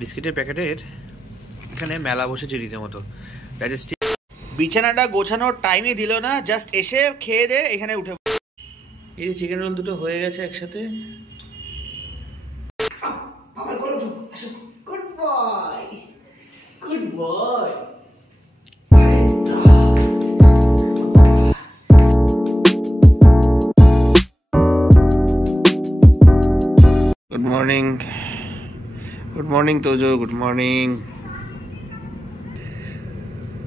বিস্কিটের প্যাকেটের এখানে মেলা বসেছে রীতিমতো। ডাইজেস্টিভ বিছানাটা গোছানোর টাইমই দিল না, জাস্ট এসে খেয়ে দে এখানে উঠে। এই যে চিকেন রোল দুটো হয়ে গেছে একসাথে। Good boy, good boy. Good morning, good morning Tojo, good morning,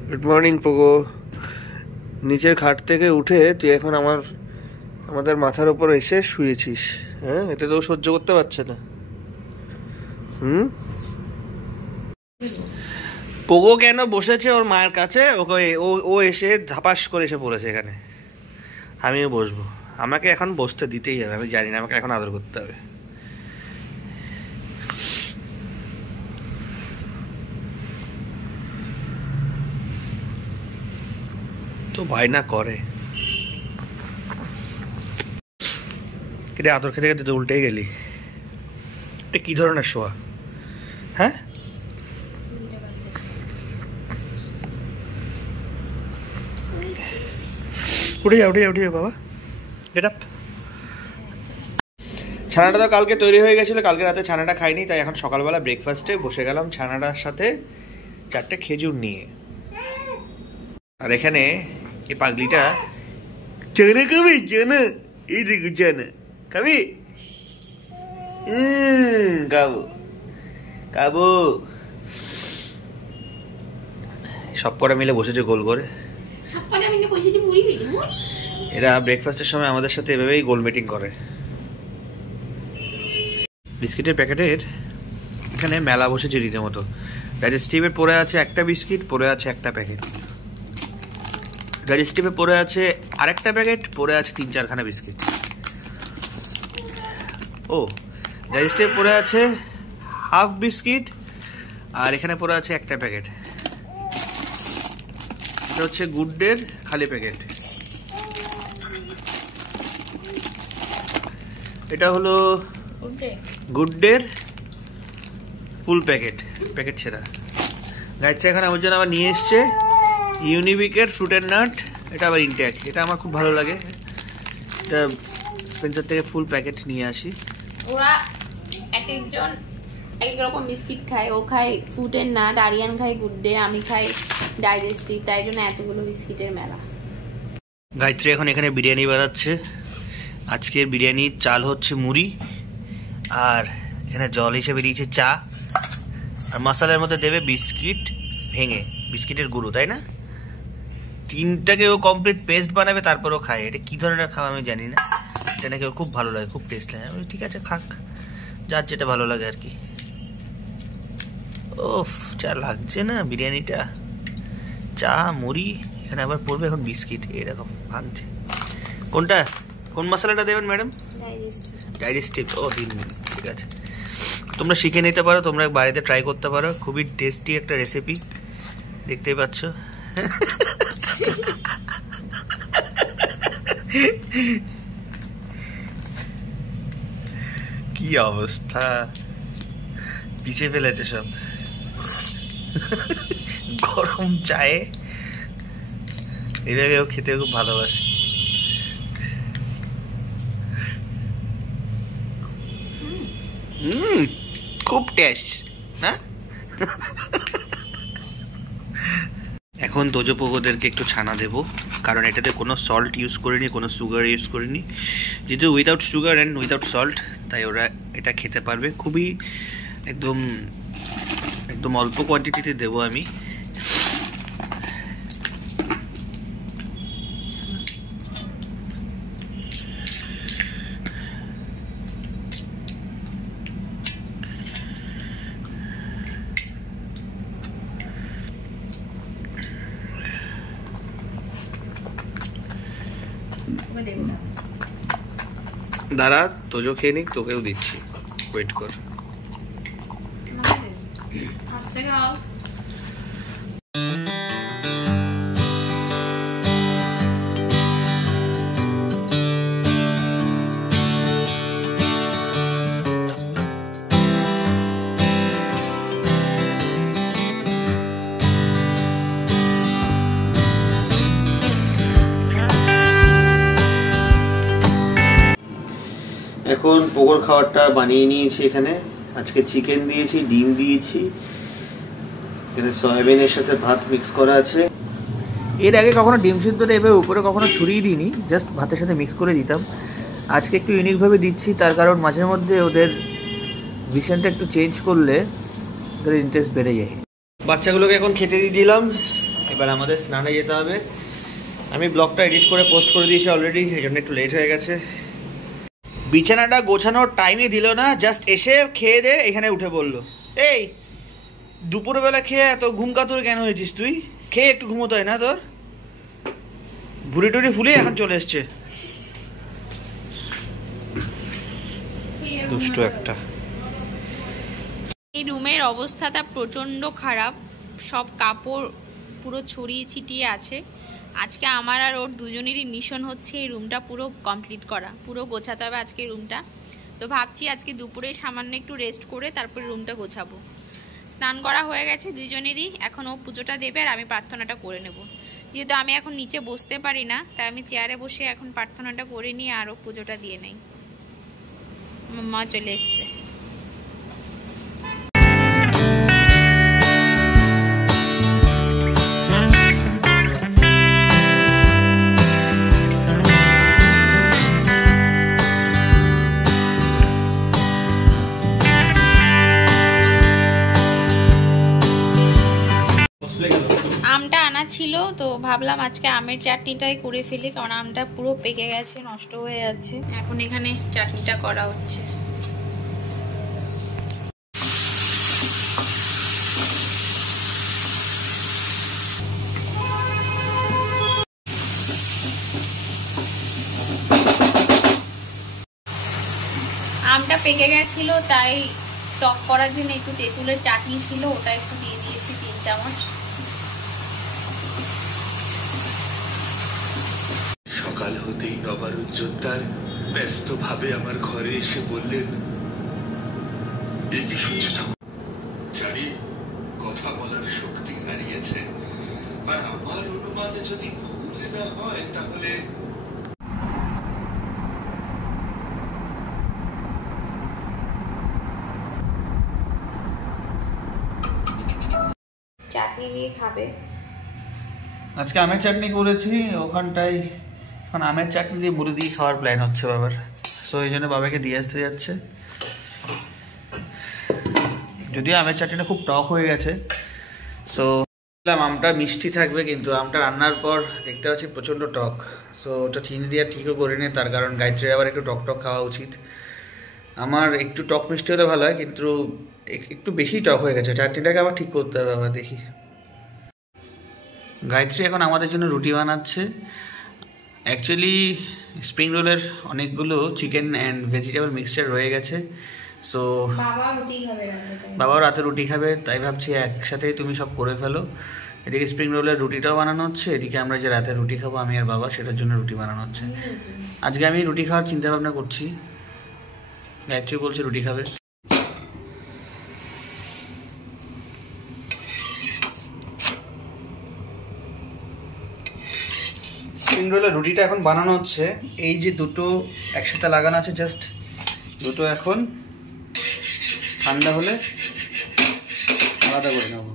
good morning Pogo. নিচের খাট থেকে উঠে তুই এখন আমাদের মাথার উপর এসে শুয়েছিস। হ্যাঁ, এটা তো সহ্য করতে পারছে না। পোগো কেন বসেছে ওর মায়ের কাছে, ওকে ও এসে ধাপাস করে এসে পড়েছে এখানে। আমিও বসবো, আমাকে এখন বসতে দিতেই হবে। আমি জানি না, আমাকে এখন আদর করতে হবে। তো বায়না করে, এটা আদর খেতে খেতে তো উল্টেই গেলি। এটা কি ধরনের শোয়া? হ্যাঁ, উঠে যা, উঠে যা, উঠে যা বাবা, গেট আপ। ছানাটা তো কালকে তৈরি হয়ে গেছিলো, কালকে রাতে ছানাটা খাইনি, তাই এখন সকালবেলা ব্রেকফাস্টে বসে গেলাম ছানাটার সাথে 4টে খেজুর নিয়ে। আর এখানে এই পাগলিটা চানা খাবি, চানা, এই দেখো চানা খাবি, খাবো খাবো। সব কটা মিলে বসেছে গোল করে। এরা ব্রেকফাস্টের সময় আমাদের সাথে এভাবেই গোল মিটিং করে। বিস্কিটের প্যাকেটের এখানে মেলা বসেছে রীতিমতো। ডাইজেস্টিভের পড়ে আছে একটা বিস্কিট, পড়ে আছে একটা প্যাকেট। ডাইজেস্টিভে পড়ে আছে আরেকটা প্যাকেট, পড়ে আছে 3-4খানা বিস্কিট। ও, ডাইজেস্টিভে পড়ে আছে হাফ বিস্কিট, আর এখানে পড়ে আছে একটা প্যাকেট। এটা হচ্ছে গুড ডের খালি প্যাকেট। এটা হলো গুড ডের ফুল প্যাকেট, প্যাকেট ছেঁড়া। গাইছে এখন আমার জন্য আবার নিয়ে এসছে ইউনিবিকের ফ্রুটের নাট। এটা আবার ইনট্যাক্ট, এটা আমার খুব ভালো লাগে। এটা স্পেন্সার থেকে ফুল প্যাকেট নিয়ে আসি। ওরা এক একজন এক রকম বিস্কিট খায়। ও খায় ফ্রুটের নাট, আরিয়ান খায় গুড ডে, আমি খাই ডাইজেস্টিভ, তাই জন্য এতগুলো বিস্কিটের মেলা। গায়ত্রী এখন এখানে বিরিয়ানি বানাচ্ছে। আজকের বিরিয়ানির চাল হচ্ছে মুড়ি, আর এখানে জল হিসেবে দিয়েছে চা, আর মশলার মধ্যে দেবে বিস্কিট ভেঙে, বিস্কিটের গুঁড়ো, তাই না? 3টাকে ও কমপ্লিট পেস্ট বানাবে, তারপর ও খায়। এটা কি ধরনের খাওয়া আমি জানি না, এটা নাকি ওর খুব ভালো লাগে, খুব টেস্ট লাগে। ঠিক আছে, খাক, যার যেটা ভালো লাগে আর কি। ওফ, চা লাগছে না বিরিয়ানিটা, চা মুড়ি, এখানে আবার পড়বে এখন বিস্কিট। এরকম ভাঙছে। কোনটা, কোন মশলাটা দেবেন ম্যাডাম? ডাইজেস্টিভ। ও দিন, ঠিক আছে, তোমরা শিখে নিতে পারো, তোমরা বাড়িতে ট্রাই করতে পারো। খুবই টেস্টি একটা রেসিপি, দেখতেই পাচ্ছ। কি অবস্থা, পিছিয়ে ফেলেছে সব। গরম চায়ে এভাবে ও খেতে খুব ভালোবাসে। খুব টেস্ট না? এখন তোজো পোগোদেরকে একটু ছানা দেবো, কারণ এটাতে কোনো সল্ট ইউজ করিনি, কোনো সুগার ইউজ করিনি। যেহেতু without sugar and without salt, তাই ওরা এটা খেতে পারবে। খুবই একদম একদম অল্প কোয়ান্টিটিতে দেবো আমি। দাঁড়া, তোজো খেয়ে নিক, তোকেও দিচ্ছি, ওয়েট কর। এখন পোকর খাবারটা বানিয়ে নিয়েছি। এখানে আজকে চিকেন দিয়েছি, ডিম দিয়েছি, এখানে সয়াবিনের সাথে ভাত মিক্স করা আছে। এর আগে কখনো ডিম সিদ্ধটা এভাবে উপরে কখনো ছড়িয়ে দিইনি, জাস্ট ভাতের সাথে মিক্স করে দিতাম। আজকে একটু ইউনিকভাবে দিচ্ছি, তার কারণ মাঝে মধ্যে ওদের ভিশনটা একটু চেঞ্জ করলে ওদের ইন্টারেস্ট বেড়ে যায়। বাচ্চাগুলোকে এখন খেতে দিয়ে দিলাম, এবার আমাদের স্নানে যেতে হবে। আমি ব্লগটা এডিট করে পোস্ট করে দিয়েছি অলরেডি, এই জন্য একটু লেট হয়ে গেছে। বিছানাটা গোছানোর টাইমই দিল না, জাস্ট এসে খেয়ে দে এখানে উঠে বললো। এই দুপুরবেলা খেয়ে এত ঘুম কাতুর কেন হয়েছিস তুই? খেয়ে একটু ঘুমোতে হয় না তোর? ভুড়ি টুড়ি ফুলে এখন চলে এসছে, দুষ্ট একটা। এই রুমের অবস্থাটা প্রচণ্ড খারাপ, সব কাপড় পুরো ছড়িয়ে ছিটিয়ে আছে। আজকে আমার আর ওর দুজনেরই মিশন হচ্ছে এই রুমটা পুরো কমপ্লিট করা, পুরো গোছাতে হবে আজকে রুমটা। তো ভাবছি আজকে দুপুরে সামান্য একটু রেস্ট করে তারপরে রুমটা গোছাবো। স্নান করা হয়ে গেছে দুজনেরই, এখন ও পুজোটা দেবে আর আমি প্রার্থনাটা করে নেব। যেহেতু আমি এখন নিচে বসতে পারি না, তাই আমি চেয়ারে বসে এখন প্রার্থনাটা করে নিয়ে আরও পুজোটা দিয়ে নেই। মা চলে এসছে। আমটা আনা ছিল, তো ভাবলাম আজকে আমের চাটনিটাই করে ফেলি, কারণ আমটা পুরো পেকে গেছে, নষ্ট হয়ে যাচ্ছে। এখন এখানে চাটনিটা করা হচ্ছে। আমটা পেকে গেছিল, তাই টক করার জন্য একটু তেঁতুলের চাটনি ছিল, ওটা একটু দিয়ে দিয়েছি 3 চামচ। সকাল হতেই নবারুজ্জোদ্দার ব্যস্ত ভাবে আমার ঘরে এসে বললেন, এ কি শুনছি ঠাকুর? জানি কথা বলার শক্তি হারিয়েছে, আর আমার অনুমানে যদি ভুল না হয় তাহলে চাটনি দিয়ে খাবে। আজকে আমের চাটনি করেছি, ওখানটায় এখন আমের চাটনি দিয়ে মুড়ি দিয়ে খাওয়ার প্ল্যান হচ্ছে বাবার। সো এই জন্য বাবাকে দিয়ে আসতে যাচ্ছে। যদিও আমের চাটনিটা খুব টক হয়ে গেছে, সো আমটা মিষ্টি থাকবে, কিন্তু আমটা রান্নার পর দেখতে পাচ্ছি প্রচণ্ড টক। সো ওটা চিনি দিয়ে ঠিকও করে নে, তার কারণ গায়ত্রীর আবার একটু টক টক খাওয়া উচিত। আমার একটু টক মিষ্টি হলে ভালো হয়, কিন্তু একটু বেশি টক হয়ে গেছে। চাটনিটাকে আবার ঠিক করতে হবে আবার, দেখি। গায়ত্রী এখন আমাদের জন্য রুটি বানাচ্ছে। অ্যাকচুয়ালি স্প্রিং রোলের অনেকগুলো চিকেন অ্যান্ড ভেজিটেবল মিক্সচার রয়ে গেছে, সো বাবাও রাতে রুটি খাবে, তাই ভাবছি একসাথেই তুমি সব করে ফেলো। এদিকে স্প্রিং রোলের রুটিটাও বানানো হচ্ছে, এদিকে আমরা যে রাতে রুটি খাবো আমি আর বাবা, সেটার জন্য রুটি বানানো হচ্ছে। আজকে আমি রুটি খাওয়ার চিন্তা ভাবনা করছি, গায়ত্রী বলছে রুটি খাবে। স্প্রিং রোলের রুটিটা এখন বানানো হচ্ছে। এই যে দুটো একসাথে লাগানো আছে, জাস্ট দুটো এখন ঠান্ডা হলে আলাদা করে নেব।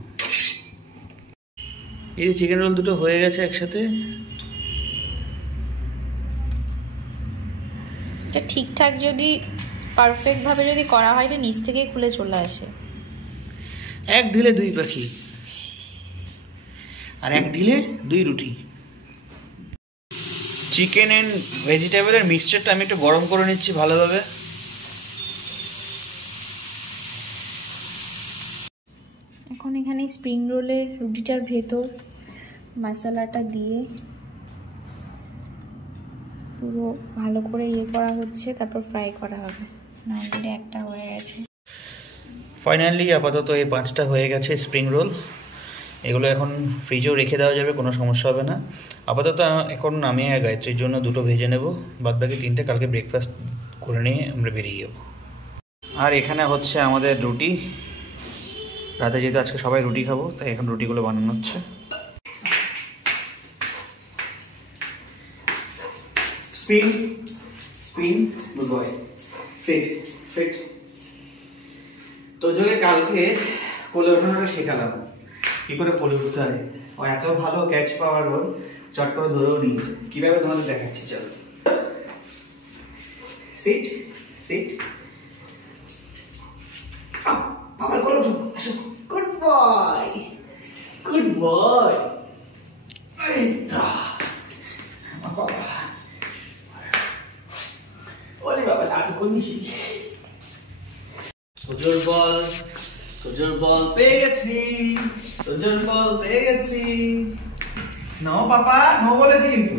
এই যে চিকেন রোল দুটো হয়ে গেছে একসাথে। এটা ঠিকঠাক যদি পারফেক্টভাবে যদি করা হয়, এটা নিচ থেকে খুলে চলে আসে। এক ঢিলে 2 পাখি, আর এক ঢিলে 2 রুটি। চিকেন অ্যান্ড ভেজিটেবলের মিক্সচারটা আমি একটু গরম করে নিচ্ছি ভালোভাবে। এখন এখানে স্প্রিং রোলের রুটিটার ভেতর মশলাটা দিয়ে পুরো ভালো করে করা হচ্ছে, তারপর ফ্রাই করা হবে। অলরেডি একটা হয়ে গেছে। ফাইনালি আপাতত এই 5টা হয়ে গেছে স্প্রিং রোল। এগুলো এখন ফ্রিজেও রেখে দেওয়া যাবে, কোনো সমস্যা হবে না। আপাতত এখন আমি গায়ত্রীর জন্য 2টো ভেজে নেব, বাদবাকি 3টে কালকে ব্রেকফাস্ট করে নিয়ে আমরা বেরিয়ে যাব। আর এখানে হচ্ছে আমাদের রুটি। রাতে যেহেতু আজকে সবাই রুটি খাবো, তাই এখন রুটিগুলো বানানো হচ্ছে। Spin good boy. Fit fit. তোজোকে কালকে কোলে ওঠানোটা শেখালাম কি করে কোলে উঠতে হয়। ও এত ভালো ক্যাচ পাওয়ার, ওর চট করে ধরেও নিয়েছে। কিভাবে তোমাদের দেখাচ্ছি, চলো। সিট সিট, বাবা কোলে উঠো, আসো। Good boy, good boy. এই তো বাবা, ওরে বাবা লাটু কমিছি। তোজোর বল, তোজোর বল পেয়ে গেছি, তোজোর বল পেয়ে গেছি। নো পাপা, নো বলেছে কিন্তু,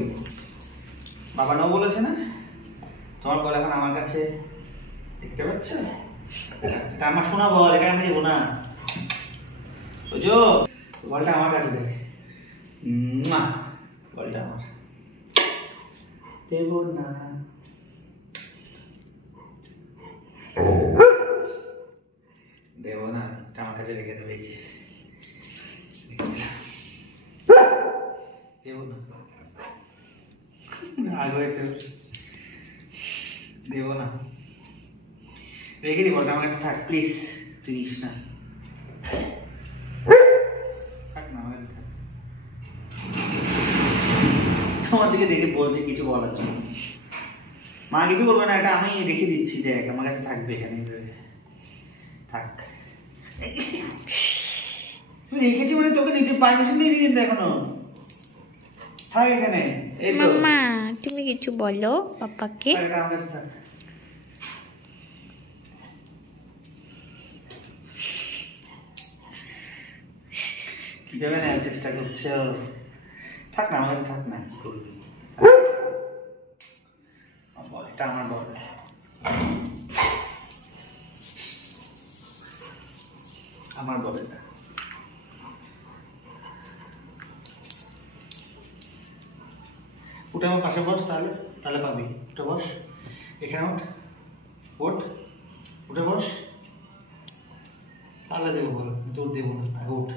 বাবা নো বলেছে না। তোমার বল এখন আমার কাছে, দেখতে পাচ্ছ? এটা আমার শোনা বল, এটা আমি দেবো না। তোজো বলটা আমার কাছে দেখ, বলটা আমার দেবো না। দেবো না, এটা আমার কাছে রেখে দেবে। এই যে দেবো না, রাগ হয়েছে, দেবো না, রেখে দিই বলটা আমার কাছে। থাক প্লিজ, তুই নিস না, থাক না আমার কাছে থাক। তোমার দিকে দেখে বলছে কিছু বলার জন্য। মা কিছু বলবে না, এটা আমি রেখে দিচ্ছি, দেখ আমার কাছে থাকবে এখানে। থাক, রেখেছি মানে তোকে নিতে পারমিশন দিয়ে কিন্তু এখনো। থাক এখানে। এই তো মাম্মা, তুমি কিছু বলো পাপাকে। এটা আমার কাছে থাক। কি যাবে না, চেষ্টা করছে। থাক না আমার কাছে, থাক না, কি করবি। এটা আমার বল, আমার বল এটা। উঠে আমার পাশে বস, তাহলে তাহলে পাবি। উঠে বস, এখানে উঠ, ওঠ, উঠে বস, তাহলে দেবো বল। তোর দেবো না, আগে উঠ।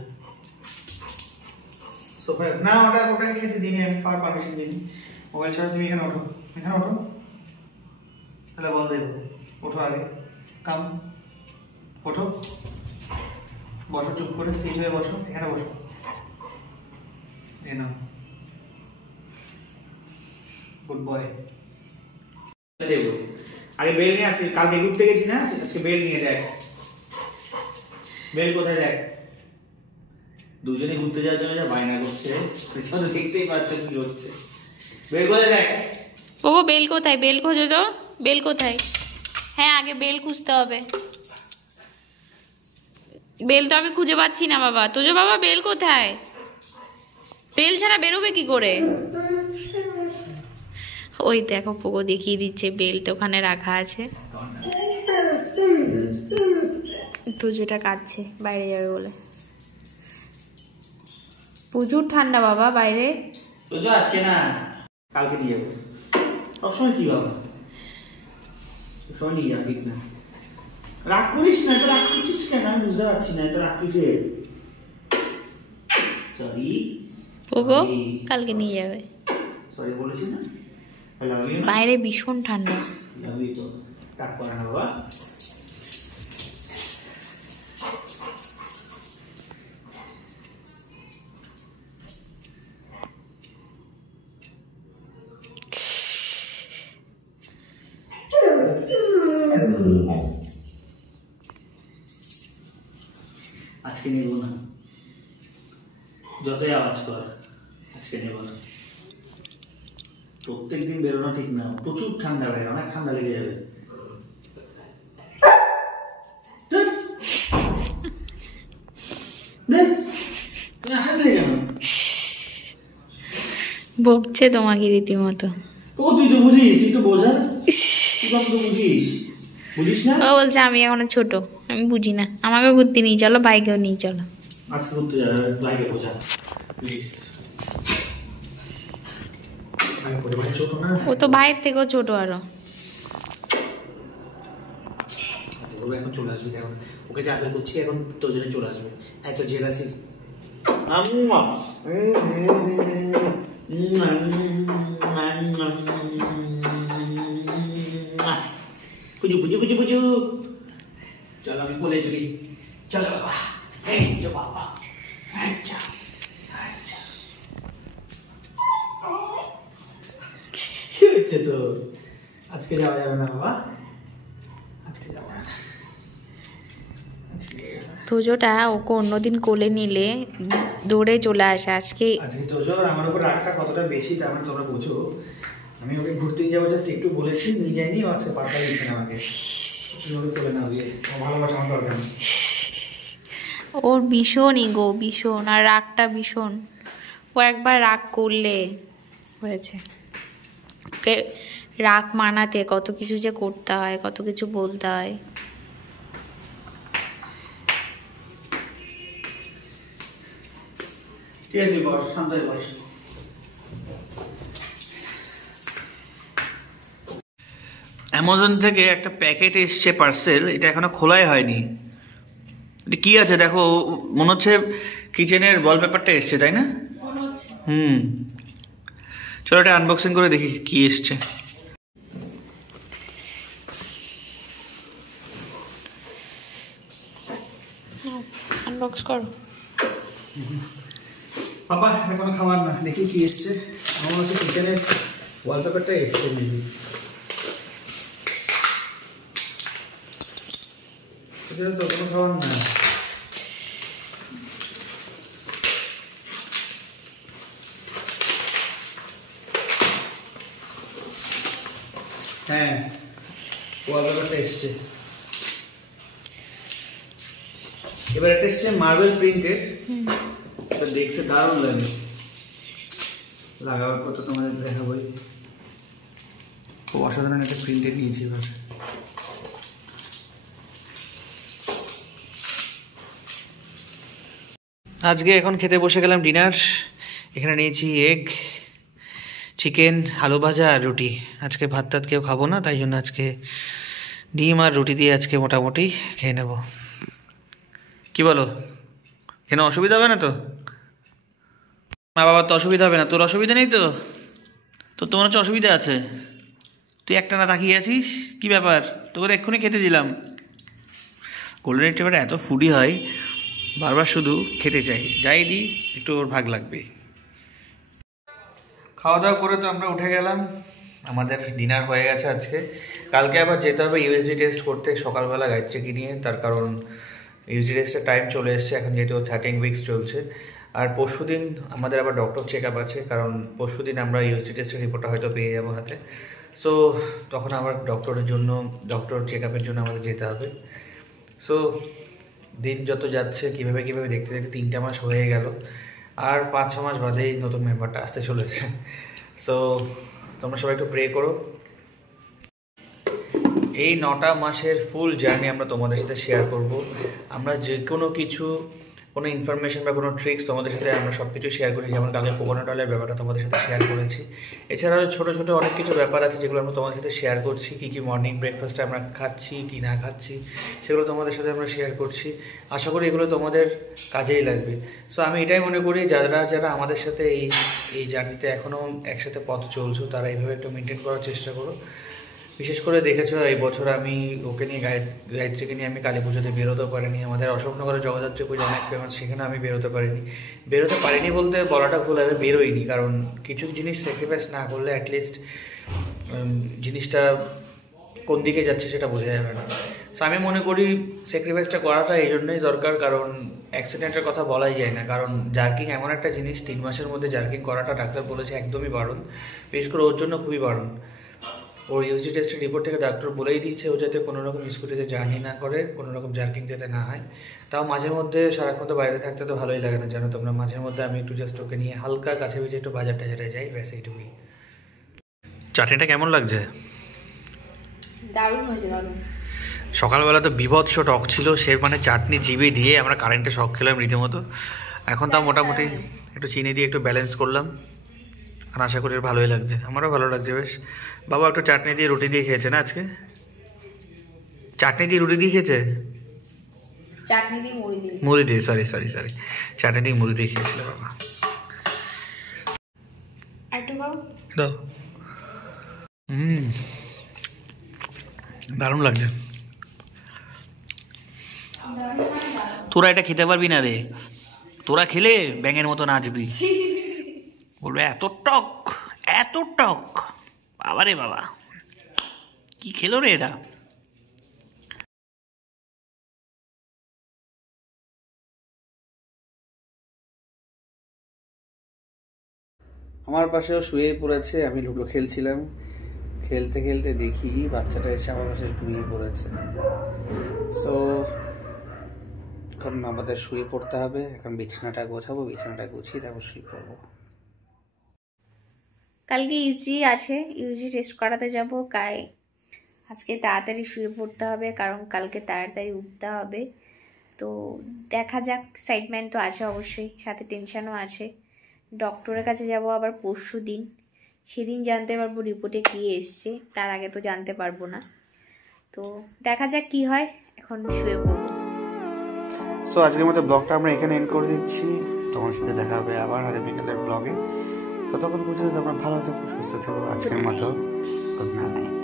সোফায় না, ওটা ওটাকে খেতে দিইনি আমি, খাওয়ার পারমিশন দিইনি। মোবাইল ছাড়া তুমি এখানে ওঠো, এখানে ওঠো, তাহলে বল দেবো। ওঠো আগে, কাম, ওঠো, বসো চুপ করে, সিট হয়ে বসো, এখানে বসো। এ নাও, গুড বয়। দেবো আগে বেল নিয়ে আসি, কালকে ঘুরতে গেছি না, আজকে বেল নিয়ে দেখ। বেল কোথায় দেখ। দুজনে ঘুরতে যাওয়ার জন্য যা বায়না করছে, পেছনে দেখতেই পাচ্ছ কি হচ্ছে। বেল কোথায় দেখ। ওগো বেল কোথায়? বেল খোঁজো তো, বেল কোথায়? হ্যাঁ আগে বেল খুঁজতে হবে। বেল তো আমি খুঁজে পাচ্ছি না বাবা। তোজো বাবা বেল কোথায়? বেল ছাড়া বেরোবে কি করে? ওই দেখো পোগো দেখিয়ে দিচ্ছে, বেল তো ওখানে রাখা আছে। তোজোটা কাটছে বাইরে যাবে বলে। প্রচুর ঠান্ডা বাবা বাইরে। তোজো আজকে না, কালকে দিয়ে যাবো। সবসময় কি বাবা, সবসময় নিয়ে যাও, ঠিক না? রাগ করিস না, তো রাগ করছিস কেন আমি বুঝতে পারছি না। তো রাগ করছে, সরি পোগো কালকে নিয়ে যাবে। সরি বলেছি না, বাইরে ভীষণ ঠান্ডা। লাভ ইউ তো, রাগ করে না বাবা। আজকে নেব না, যতই আওয়াজ কর, আজকে নেব না। প্রত্যেক দিন বেরোনো ঠিক না, প্রচুর ঠান্ডা ভাই, অনেক ঠান্ডা লেগে যাবে। তুমি আশা দিলে কেন? বকছে তোমাকে রীতিমতো। ও তুই তো বুঝিস, তুই তো বোঝা, তুই তো বুঝিস, বুঝিস না। ও বলছে আমি এখনো ছোট, আমি বুঝি না, আমাকে ঘুরতে নিয়ে চলো, বাইকেও নিয়ে চলো। আজকে ঘুরতে যাবে, বাইকে বোঝা প্লিজ। ও তো ভাইয়ের থেকেও ছোট আরো। এখন চলে আসবে, এখন ওকে যে আদর করছি, এখন তোর জন্য চলে আসবে। এত জেল আছি। বুঝু বুঝু বুঝু বুঝু। চল আমি কোলে চলি, চলো বাবা, এই যে বাবা, আচ্ছা আচ্ছা। কি হচ্ছে তোর? আজকে যাওয়া যাবে না বাবা, আজকে যাওয়া না। তোজোটা ওকে অন্যদিন কোলে নিলে দৌড়ে চলে আসে, আজকে তোজোর আমার উপর রাগটা কতটা বেশি তার মানে তোমরা বোঝো। আমি ওকে ঘুরতে যাবো জাস্ট একটু বলেছি, নিয়ে যাইনি, ও আজকে পাত্তা দিচ্ছে না আমাকে। ওকে কোলে না গিয়ে ভালোবাসা আমার দরকার নেই। ওর ভীষণ ইগো, ভীষণ, আর রাগটা ভীষণ। ও একবার রাগ করলে হয়েছে। ওকে রাগ মানাতে কত কিছু যে করতে হয়, কত কিছু বলতে হয়। ঠিক আছে বস, শান্ত হয়ে বস। অ্যামাজন থেকে একটা প্যাকেট এসছে পার্সেল, এটা এখনো খোলাই হয়নি। এটা কি আছে দেখো, মনে হচ্ছে কিচেনের ওয়ালপেপারটা এসছে, তাই না? চলো এটা আনবক্সিং করে দেখি কি এসছে। আনবক্স করো। বাবা এটা কোনো খাবার না, দেখি কি এসছে। আমার হচ্ছে কিচেনের ওয়ালপেপারটা এসছে মেবি। এটা তো কোনো খাবার না। হ্যাঁ ওয়ালপেপারটা এসছে। এবার একটা এসছে মার্বেল প্রিন্টেড, এটা দেখতে দারুণ লাগে। লাগাবার পর তো তোমাদের দেখাবোই। খুব অসাধারণ একটা প্রিন্টেড নিয়েছি এবার। আজকে এখন খেতে বসে গেলাম ডিনার। এখানে নিয়েছি এগ, চিকেন, আলু ভাজা আর রুটি। আজকে ভাত টাত কেউ খাবো না, তাই জন্য আজকে ডিম আর রুটি দিয়ে আজকে মোটামুটি খেয়ে নেব। কি বলো, এখানে অসুবিধা হবে না তো? মা বাবার তো অসুবিধা হবে না, তোর অসুবিধা নেই তো? তোর তোমার হচ্ছে অসুবিধা আছে, তুই একটা না তাকিয়ে আছিস, কি ব্যাপার? তোকে এক্ষুনি খেতে দিলাম। গোল্ডেন রিট্রিভার এত ফুডি হয়, বারবার শুধু খেতে চাই, যাই দিই একটু ওর ভাগ লাগবে। খাওয়া দাওয়া করে তো আমরা উঠে গেলাম, আমাদের ডিনার হয়ে গেছে আজকে। কালকে আবার যেতে হবে ইউএসজি টেস্ট করতে সকালবেলা গায়ত্রীকে নিয়ে, তার কারণ ইউএসজি টেস্টের টাইম চলে এসছে এখন, যেহেতু 13 উইকস চলছে। আর পরশু দিন আমাদের আবার ডক্টর চেক আপ আছে, কারণ পরশু দিন আমরা ইউএসজি টেস্টের রিপোর্টটা হয়তো পেয়ে যাবো হাতে। সো তখন আবার ডক্টর চেক আপের জন্য আমাদের যেতে হবে। সো দিন যত যাচ্ছে কীভাবে দেখতে দেখতে 3টা মাস হয়ে গেল, আর 5-6 মাস বাদেই নতুন মেম্বারটা আসতে চলেছে। সো তোমরা সবাই একটু প্রে করো। এই 9টা মাসের ফুল জার্নি আমরা তোমাদের সাথে শেয়ার করব। আমরা যে কোনো কিছু, কোনো ইনফরমেশন বা কোনো ট্রিক্স তোমাদের সাথে আমরা সব কিছু শেয়ার করি। যেমন কালকে কোকোনাট অয়েলের ব্যাপারটা তোমাদের সাথে শেয়ার করেছি। এছাড়াও ছোটো ছোটো অনেক কিছু ব্যাপার আছে যেগুলো আমরা তোমাদের সাথে শেয়ার করছি। কী কী মর্নিং ব্রেকফাস্টে আমরা খাচ্ছি কি না খাচ্ছি সেগুলো তোমাদের সাথে আমরা শেয়ার করছি। আশা করি এগুলো তোমাদের কাজেই লাগবে। সো আমি এটাই মনে করি যারা আমাদের সাথে এই জার্নিতে এখনও একসাথে পথ চলছো, তারা এইভাবে একটু মেনটেন করার চেষ্টা করো। বিশেষ করে দেখেছো এই বছর আমি ওকে নিয়ে গায়ত্রীকে নিয়ে আমি কালী পুজোতে বেরোতে পারিনি। আমাদের অশোকনগরের জগদ্ধাত্রী পুজো অনেক ফেমাস, সেখানে আমি বেরোতে পারিনি বলতে বলাটা ভুল হবে, বেরোইনি। কারণ কিছু জিনিস স্যাক্রিফাইস না করলে অ্যাটলিস্ট জিনিসটা কোন দিকে যাচ্ছে সেটা বোঝা যাবে না। সো আমি মনে করি স্যাক্রিফাইসটা করাটা এই জন্যই দরকার, কারণ অ্যাক্সিডেন্টের কথা বলাই যায় না। কারণ জার্কিং এমন একটা জিনিস, 3 মাসের মধ্যে জার্কিং করাটা ডাক্তার বলেছে একদমই বারণ, বিশেষ করে ওর জন্য খুবই বারণ। ওর ইউএসজি টেস্টের রিপোর্ট থেকে ডাক্তার বলেই দিয়েছে ও যাতে কোনো রকম স্কুটিতে জার্নি না করে, কোনো রকম জার্কিং যাতে না হয়। তাও মাঝে মধ্যে সারাক্ষণ তো বাইরে থাকতে তো ভালোই লাগে না, জানো তোমরা। মাঝে মধ্যে আমি একটু জাস্ট ওকে নিয়ে হালকা কাছে পিছিয়ে একটু বাজার টাজারে যাই, ব্যাস এইটুকুই। চাটনিটা কেমন লাগছে? দারুণ হয়েছে, দারুণ। সকালবেলা তো বিভৎস টক ছিল, সে মানে চাটনি জিভে দিয়ে আমরা কারেন্টে শক খেলাম রীতিমতো। এখন তাও মোটামুটি একটু চিনি দিয়ে একটু ব্যালেন্স করলাম, আর আশা করি ভালোই লাগছে, আমারও ভালো লাগছে বেশ। বাবা একটু চাটনি দিয়ে রুটি দিয়ে খেয়েছে না আজকে? চাটনি দিয়ে রুটি দিয়ে খেয়েছে? চাটনি দিয়ে মুড়ি দিয়ে, সরি চাটনি দিয়ে মুড়ি দিয়ে খেয়েছিল বাবা। দাও। দারুণ লাগছে। তোরা এটা খেতে পারবি না রে, তোরা খেলে ব্যাঙের মতো নাচবি, বলবে এত টক এত টক, বাবা রে বাবা কি খেলো রে এরা। আমার পাশেও শুয়ে পড়েছে, আমি লুডো খেলছিলাম, খেলতে খেলতে দেখি বাচ্চাটা এসে আমার পাশে ঘুমিয়ে পড়েছে। সো এখন আমাদের শুয়ে পড়তে হবে, এখন বিছানাটা গোছাবো, বিছানাটা গুছিয়ে তারপর শুয়ে পড়বো। কালকে ইউজি আছে, ইউজি টেস্ট করাতে যাব, আজকে তাড়াতাড়ি শুয়ে পড়তে হবে কারণ কালকে তাড়াতাড়ি উঠতে হবে। তো দেখা যাক, এক্সাইটমেন্ট তো আছে অবশ্যই, সাথে টেনশনও আছে। ডক্টরের কাছে যাব আবার পরশু দিন, সেদিন জানতে পারবো রিপোর্টে কী এসছে, তার আগে তো জানতে পারবো না। তো দেখা যাক কি হয়, এখন শুয়ে পড়বো। সো আজকের মতো ব্লগটা আমরা এখানে এন্ড করে দিচ্ছি, তোমার সাথে দেখা হবে আবার আগামীকালের ব্লগে। ততক্ষণ পর্যন্ত তোমরা ভালো থেকো, সুস্থ থেকো। আজকের মতো গুড নাইট।